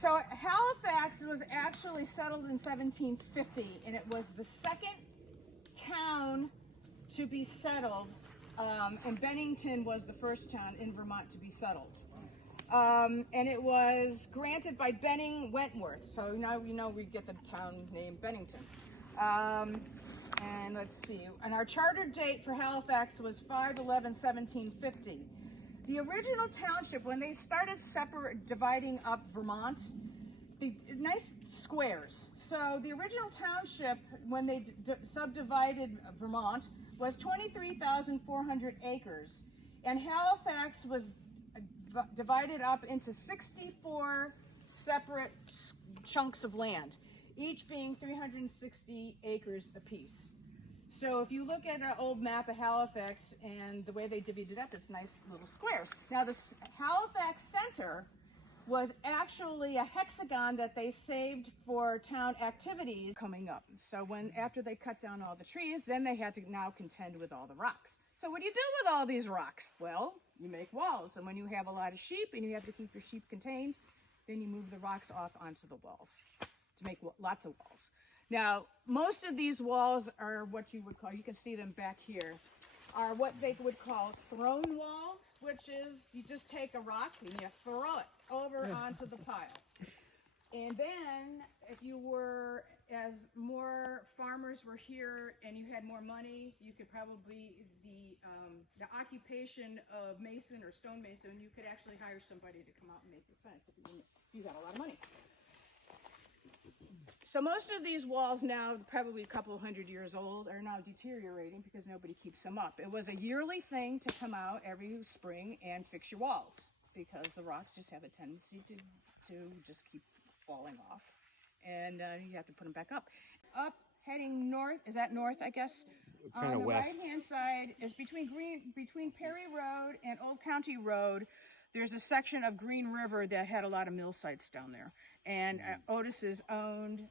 So Halifax was actually settled in 1750, and it was the second town to be settled, and Bennington was the first town in Vermont to be settled. And it was granted by Benning Wentworth. So now you know we get the town name Bennington. And let's see, and our charter date for Halifax was 5/11/1750. The original township, when they started dividing up Vermont, the nice squares. So the original township, when they subdivided Vermont, was 23,400 acres, and Halifax was divided up into 64 separate chunks of land, each being 360 acres apiece. So if you look at an old map of Halifax and the way they divvied it up, it's nice little squares. Now the Halifax Center was actually a hexagon that they saved for town activities coming up. So after they cut down all the trees, then they had to now contend with all the rocks. So what do you do with all these rocks? Well, you make walls. And when you have a lot of sheep and you have to keep your sheep contained, then you move the rocks off onto the walls to make lots of walls. Now, most of these walls are what you would call, you can see them back here, are what they would call thrown walls, which is you just take a rock and you throw it over onto the pile. And then if you were, as more farmers were here and you had more money, you could probably, the occupation of mason or stonemason, you could actually hire somebody to come out and make the fence if you got a lot of money. So most of these walls now, probably a couple hundred years old, are now deteriorating because nobody keeps them up. It was a yearly thing to come out every spring and fix your walls because the rocks just have a tendency to just keep falling off, and you have to put them back up. Up, heading north, is that north, I guess? Kind of west. On the right-hand side is between Perry Road and Old County Road. There's a section of Green River that had a lot of mill sites down there. And Otis's owned,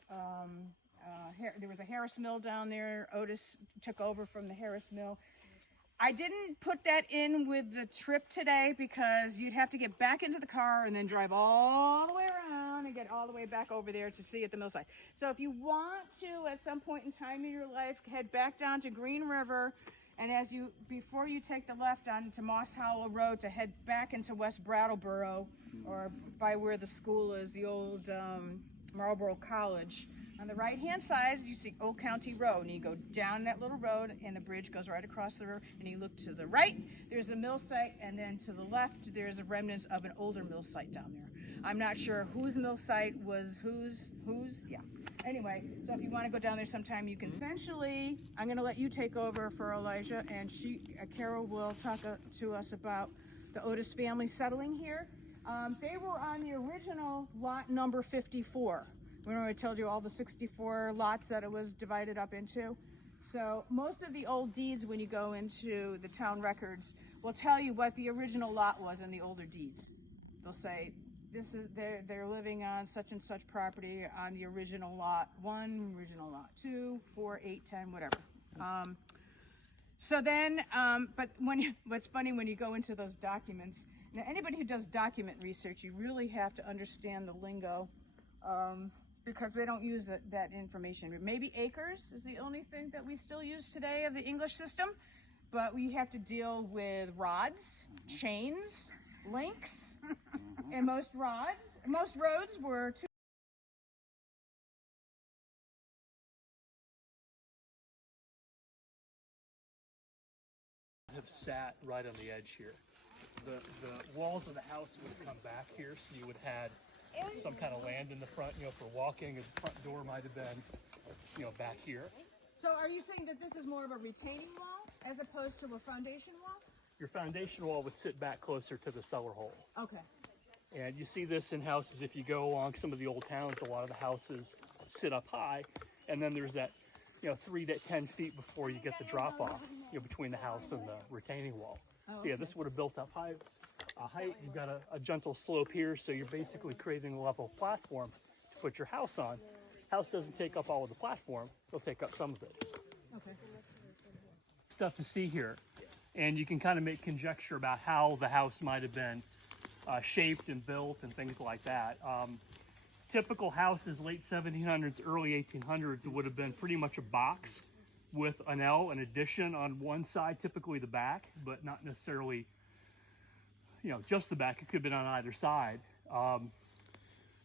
there was a Harris Mill down there. Otis took over from the Harris Mill. I didn't put that in with the trip today because you'd have to get back into the car and then drive all the way around and get all the way back over there to see at the mill site. So if you want to, at some point in time in your life, head back down to Green River, and before you take the left onto Moss Hollow Road to head back into West Brattleboro, or by where the school is, the old Marlboro College. On the right-hand side, you see Old County Road, and you go down that little road, and the bridge goes right across the river, and you look to the right, there's a mill site, and then to the left, there's a remnants of an older mill site down there. I'm not sure whose mill site was whose, yeah. Anyway, so if you want to go down there sometime, you can. Essentially, I'm going to let you take over for Elijah, and Carol will talk to us about the Otis family settling here. They were on the original lot number 54. Remember I told you all the 64 lots that it was divided up into? So most of the old deeds, when you go into the town records, will tell you what the original lot was in the older deeds. They'll say, they're living on such and such property on the original lot 1, original lot 2, 4, 8, 10, whatever. So then, but what's funny when you go into those documents, now anybody who does document research, you really have to understand the lingo, because they don't use that information. Maybe acres is the only thing that we still use today of the English system, but we have to deal with rods, chains, links, and most roads were have sat right on the edge here. The walls of the house would come back here, so you would have some kind of land in the front, for walking. The front door might have been, back here. So are you saying that this is more of a retaining wall as opposed to a foundation wall? Your foundation wall would sit back closer to the cellar hole. Okay. And you see this in houses. If you go along some of the old towns, a lot of the houses sit up high, and then there's that 3 to 10 feet before you get the drop off, between the house and the retaining wall. So yeah, this would have built up height. You've got a gentle slope here, so you're basically creating a level platform to put your house on. House doesn't take up all of the platform; it'll take up some of it. Okay. Stuff to see here, and you can kind of make conjecture about how the house might have been shaped and built and things like that. typical houses, late 1700s, early 1800s, it would have been pretty much a box with an L, an addition on one side, typically the back, but not necessarily, you know, just the back. It could have been on either side. I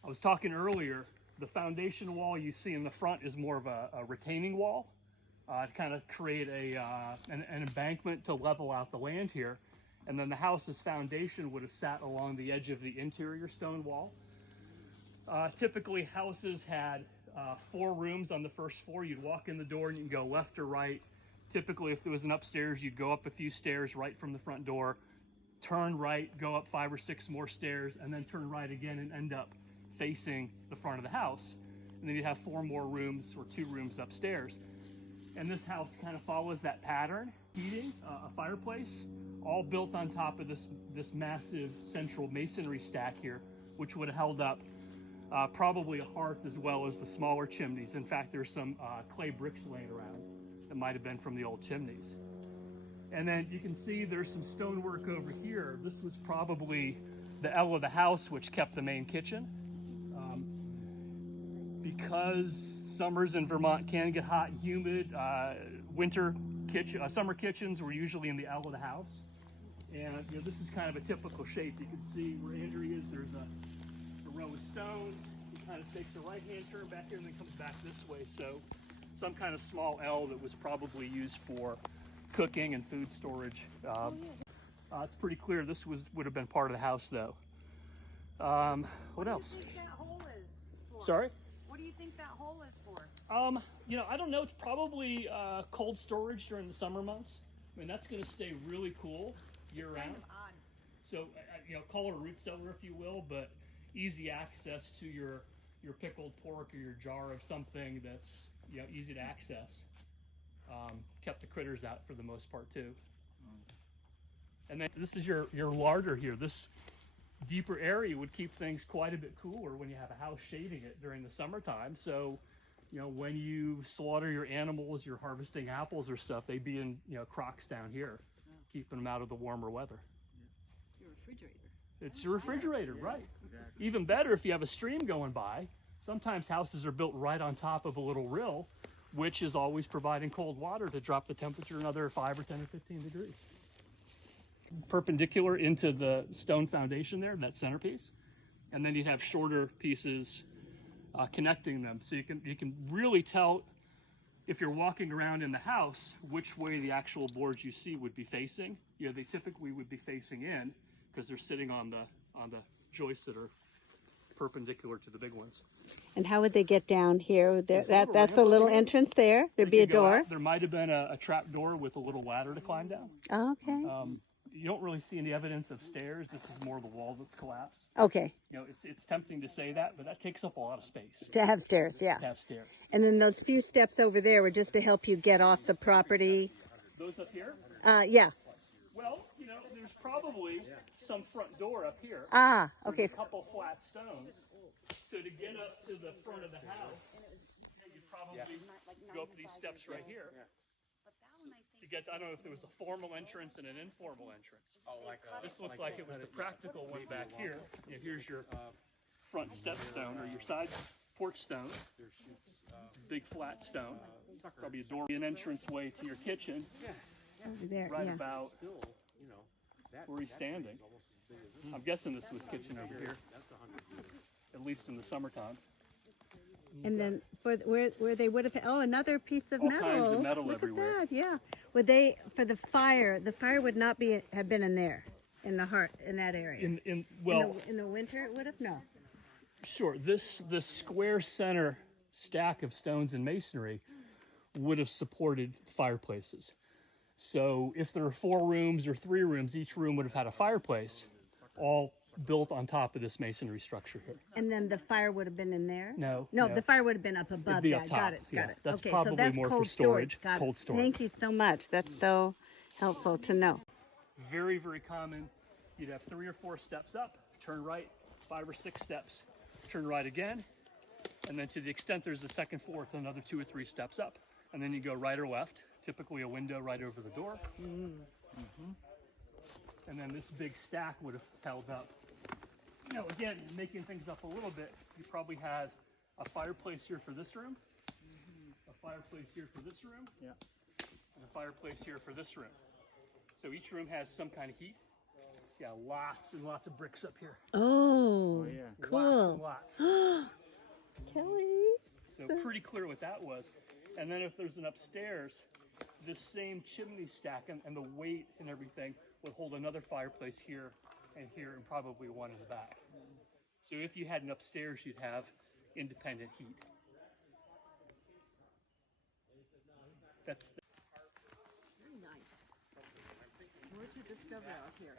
was talking earlier, the foundation wall you see in the front is more of a retaining wall to kind of create an embankment to level out the land here. And then the house's foundation would have sat along the edge of the interior stone wall. Typically, houses had 4 rooms on the first floor. You'd walk in the door and you can go left or right. Typically, if there was an upstairs, you'd go up a few stairs right from the front door, turn right, go up 5 or 6 more stairs, and then turn right again and end up facing the front of the house. And then you'd have 4 more rooms or 2 rooms upstairs. And this house kind of follows that pattern. Heating, a fireplace, all built on top of this massive central masonry stack here, which would have held up probably a hearth as well as the smaller chimneys. In fact, there's some clay bricks laying around that might have been from the old chimneys. And then you can see there's some stonework over here. This was probably the L of the house, which kept the main kitchen. Because summers in Vermont can get hot and humid, summer kitchens were usually in the L of the house. And you know, this is kind of a typical shape. You can see where Andrew is, there's a row of stones. He kind of takes a right-hand turn back here and then comes back this way. So some kind of small L that was probably used for cooking and food storage. It's pretty clear this would have been part of the house, though. What else? What do you think that hole is for? Sorry? What do you think that hole is for? You know, I don't know. It's probably cold storage during the summer months. I mean, that's going to stay really cool year-round. Kind of odd. So, you know, call it a root cellar if you will, but easy access to your pickled pork or your jar of something that's, you know, easy to access. Kept the critters out for the most part too. And then this is your larder here. This deeper area would keep things quite a bit cooler when you have a house shading it during the summertime. So, you know, when you slaughter your animals, you're harvesting apples or stuff, they'd be in, you know, crocks down here, keeping them out of the warmer weather. Your refrigerator. It's your refrigerator, right? Exactly. Even better if you have a stream going by. Sometimes houses are built right on top of a little rill, which is always providing cold water to drop the temperature another 5 or 10 or 15 degrees. Perpendicular into the stone foundation there, that centerpiece, and then you'd have shorter pieces connecting them, so you can really tell if you're walking around in the house which way the actual boards you see would be facing. You know, they typically would be facing in because they're sitting on the joists that are perpendicular to the big ones. And how would they get down here? That's the little entrance there. There'd be a door. There might have been a trap door with a little ladder to climb down. Oh, okay. You don't really see any evidence of stairs. This is more the wall that's collapsed. Okay. You know, it's tempting to say that, but that takes up a lot of space To have stairs, yeah. to have stairs. And then those few steps over there were just to help you get off the property. Those up here? Yeah. Well, you know, there's probably some front door up here. Ah, okay. There's a couple flat stones. So to get up to the front of the house, you'd probably go up these steps right here. To get, I don't know if there was a formal entrance and an informal entrance. This looked like it was the practical one back here. You know, here's your front step stone or your side porch stone. Big flat stone. Probably a door, an entrance way to your kitchen. Over there, Right yeah. about where he's standing. I'm guessing this was kitchen over here, at least in the summertime. And then for where they would have, another piece of All metal. kinds of metal Look everywhere. at that, yeah. Would they, for the fire would not have been in there, in that area. In In the winter it would have? No. Sure. This square center stack of stones and masonry would have supported fireplaces. So if there are 4 rooms or 3 rooms, each room would have had a fireplace, all built on top of this masonry structure here. And then the fire would have been in there? No. No, the fire would have been up above It'd be that. up top. Got it. Yeah, Got it. that's okay, probably so that's more for cold storage. Got it. Cold storage. Thank you so much. That's so helpful to know. Very, very common. You'd have 3 or 4 steps up, turn right, 5 or 6 steps, turn right again, and then to the extent there's a second floor, it's another 2 or 3 steps up, and then you go right or left. Typically a window right over the door. And then this big stack would have held up You know, again, making things up a little bit, you probably have a fireplace here for this room, a fireplace here for this room, and a fireplace here for this room. So each room has some kind of heat. Yeah, lots and lots of bricks up here. Oh, yeah. cool. Lots and lots. Kelly. So pretty clear what that was. And then if there's an upstairs, this same chimney stack and the weight and everything would hold another fireplace here and here and probably one in the back. So if you had an upstairs, you'd have independent heat. That's the Very nice. More to discover out here.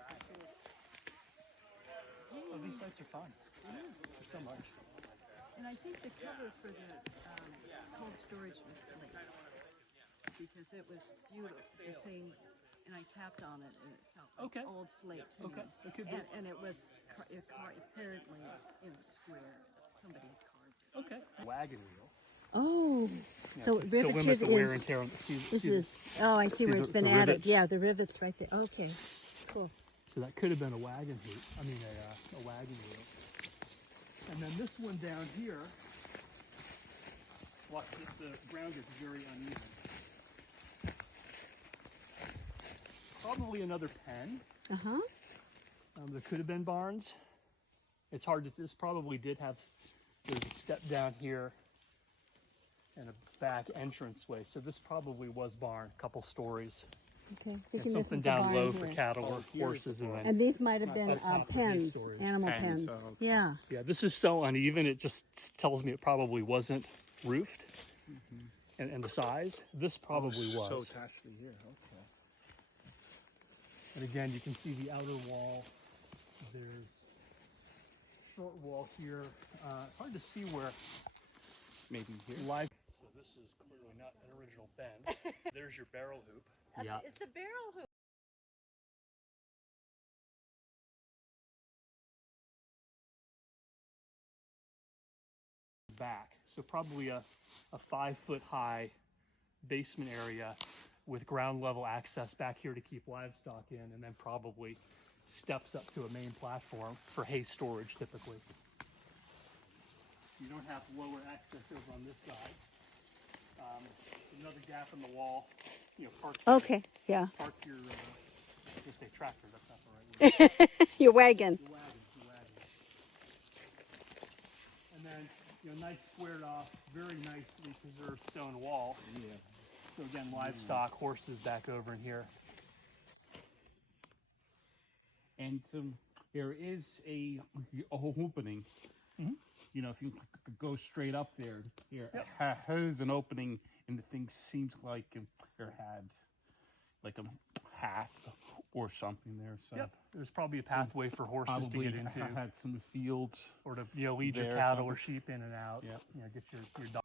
oh, these sites are fun. There's so much. And I think the cover for the cold storage was late because it was beautiful. The same, and I tapped on it and it felt like Okay. old slate to Okay, me. it could be. And it was apparently in a square. Somebody had carved it. Okay. Wagon wheel. Oh, Yeah, so to limit riveted the wear is, and tear on the this see the- is, oh, I see see where the- it's been the added. rivets? Yeah, the rivets right there. Okay, cool. So that could have been a wagon hoop. I mean, a wagon wheel. And then this one down here, watch the ground is very uneven. Probably another pen. Uh-huh. There could have been barns. It's hard to, this probably did have, there's a step down here and a back entranceway. So this probably was barn, a couple stories. Okay. And Thinking this something is the down barn low for here. cattle or horses and then. And these might have been Up top of these pens, storage. animal Pens, pens. oh, okay. Yeah. Yeah, this is so uneven, it just tells me it probably wasn't roofed. And the size, this probably So was. attached to here, okay. And again, you can see the outer wall. There's short wall here. Hard to see where Maybe here. live. So this is clearly not an original bend. There's your barrel hoop. Yeah. It's a barrel hoop. Back. So probably a 5-foot high basement area with ground level access back here to keep livestock in, and then probably steps up to a main platform for hay storage typically. You don't have lower access over on this side. Another gap in the wall, you know, park your, Okay, yeah. park your I was gonna say tractor, that's not the right word. Your wagon. The wagon. And then, you know, nice squared off, very nicely preserved stone wall. Yeah. So again, livestock, horses back over in here. And there is a opening. Mhm. You know, if you go straight up there, here Yep. has an opening, and the thing seems like there had like a path or something there. So Yep. There's probably a pathway for horses to probably get into, had some fields. or to, you know, lead your there, cattle or something. sheep in and out. Yep. You know, get your dog.